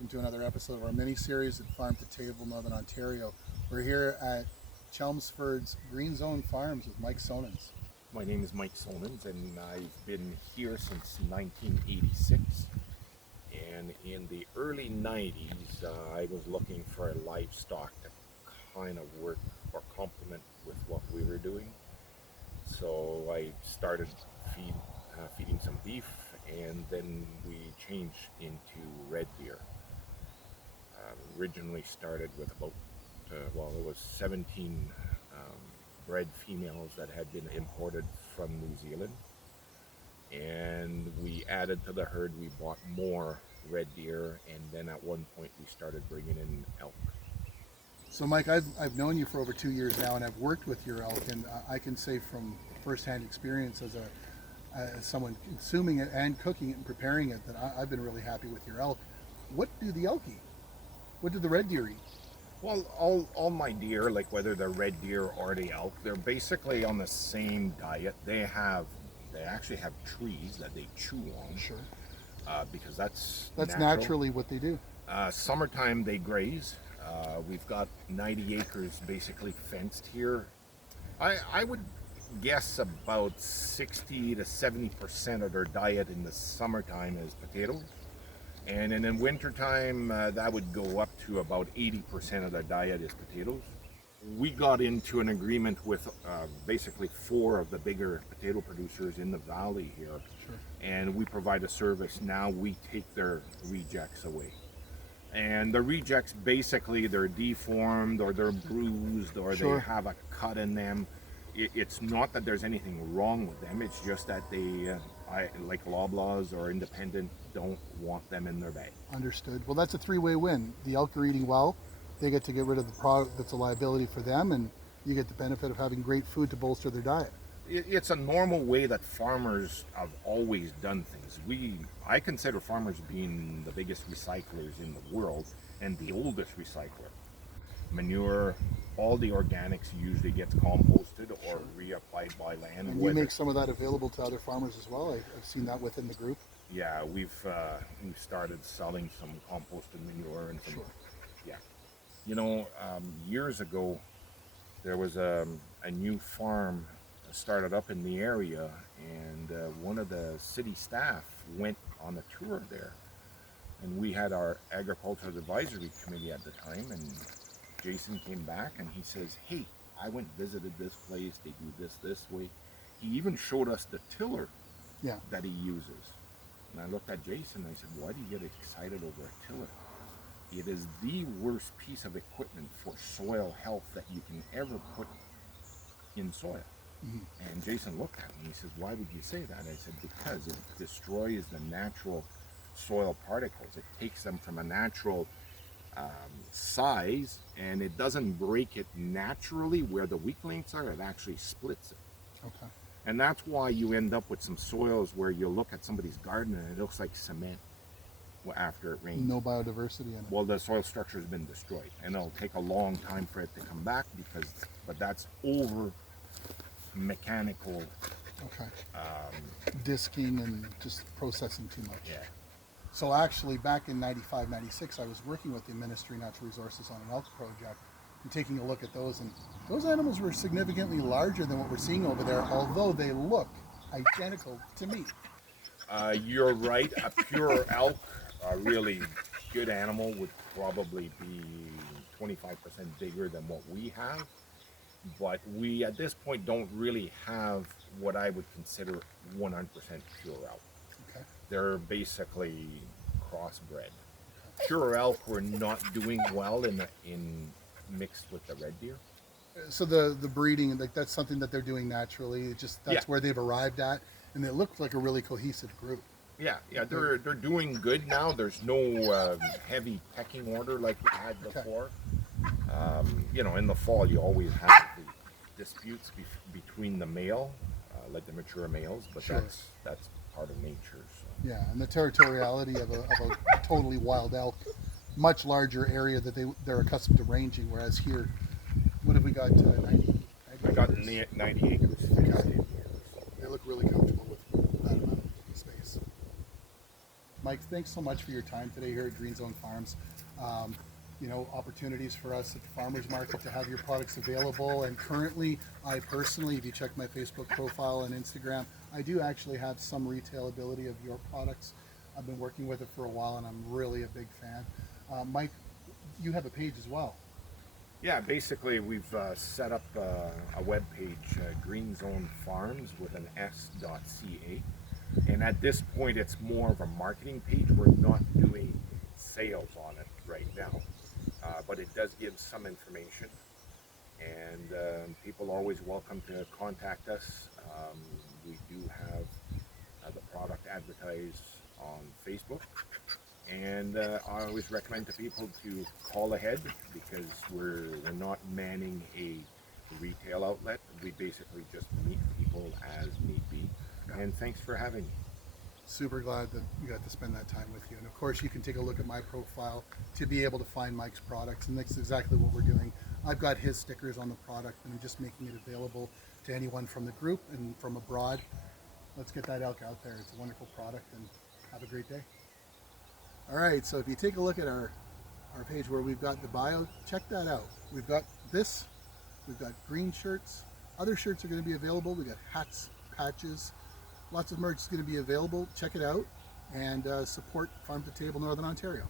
welcome to another episode of our mini-series at Farm to Table, Northern Ontario. We're here at Chelmsford's Green Zone Farms with Mike Soenens. My name is Mike Soenens, and I've been here since 1986. And in the early 90s, I was looking for livestock to kind of work or complement with what we were doing. So I started feeding some beef, and then we changed into red deer. Originally started with about, it was 17 bred females that had been imported from New Zealand. And we added to the herd, we bought more red deer, and then at one point we started bringing in elk. So Mike, I've known you for over 2 years now, and I've worked with your elk, and I can say from firsthand experience as someone consuming it and cooking it and preparing it that I've been really happy with your elk. What do the elk eat? What do the red deer eat? Well, all my deer, like whether they're red deer or the elk, they're basically on the same diet. They actually have trees that they chew on. Sure. Because that's naturally what they do. Summertime they graze. We've got 90 acres basically fenced here. I would guess about 60 to 70% of their diet in the summertime is potatoes. And in the wintertime, that would go up to about 80% of their diet is potatoes. We got into an agreement with basically 4 of the bigger potato producers in the valley here. Sure. And we provide a service. Now we take their rejects away. And the rejects, basically, they're deformed or they're bruised or Sure. they have a cut in them. It's not that there's anything wrong with them. It's just that they, like Loblaws or Independent, don't want them in their bag. Understood. Well, that's a three-way win. The elk are eating well. They get to get rid of the product that's a liability for them, and you get the benefit of having great food to bolster their diet. It's a normal way that farmers have always done things. I consider farmers being the biggest recyclers in the world and the oldest recycler. Manure, all the organics usually gets composted or reapplied by land. And you make some of that available to other farmers as well. I've seen that within the group. Yeah, we've started selling some composted manure and some. Sure. Yeah, years ago there was a new farm started up in the area, and one of the city staff went on a tour there, and we had our agricultural advisory committee at the time, and Jason came back and he says, "Hey, I went and visited this place. They do this way." He even showed us the tiller that he uses. And I looked at Jason and I said, "Why do you get excited over a tiller? It is the worst piece of equipment for soil health that you can ever put in soil." Mm-hmm. And Jason looked at me and he says, "Why would you say that?" I said, "Because it destroys the natural soil particles. It takes them from a natural size, and it doesn't break it naturally where the weak links are. It actually splits it." Okay. And that's why you end up with some soils where you look at somebody's garden and it looks like cement after it rains. No biodiversity in it. Well, the soil structure has been destroyed, and it'll take a long time for it to come back but that's over mechanical. Okay. Disking and just processing too much. Yeah. So actually, back in 95, 96, I was working with the Ministry of Natural Resources on an elk project and taking a look at those, and those animals were significantly larger than what we're seeing over there, although they look identical to me. You're right. A pure elk, a really good animal, would probably be 25% bigger than what we have. But we, at this point, don't really have what I would consider 100% pure elk. Okay. They're basically crossbred. Pure elk were not doing well in mixed with the red deer. So the breeding, like, that's something that they're doing naturally. That's where they've arrived at, and it looked like a really cohesive group. Yeah, they're doing good now. There's no heavy pecking order like we had before. In the fall you always have the disputes between the male, like the mature males, but Sure. that's part of nature. So. Yeah, and the territoriality of a totally wild elk, much larger area that they're accustomed to ranging, whereas here, what have we got? 90 I got 90 acres. Okay. They look really comfortable with that amount of space. Mike, thanks so much for your time today here at Green Zone Farms. You know, opportunities for us at the farmers market to have your products available. And currently, I personally, if you check my Facebook profile and Instagram, I do actually have some retailability of your products. I've been working with it for a while, and I'm really a big fan. Mike, you have a page as well. Yeah, basically we've set up a web page, Green Zone Farms with an s.ca, and at this point it's more of a marketing page. We're not doing sales on it right now, but it does give some information, and people are always welcome to contact us. We do have the product advertised on Facebook. And I always recommend to people to call ahead because we're not manning a retail outlet. We basically just meet people as need be. And thanks for having me. Super glad that you got to spend that time with you. And of course, you can take a look at my profile to be able to find Mike's products. And that's exactly what we're doing. I've got his stickers on the product, and I'm just making it available to anyone from the group and from abroad. Let's get that elk out there. It's a wonderful product, and have a great day. All right, so if you take a look at our page where we've got the bio, check that out. We've got this, we've got green shirts. Other shirts are going to be available. We've got hats, patches, lots of merch is going to be available. Check it out and support Farm to Table Northern Ontario.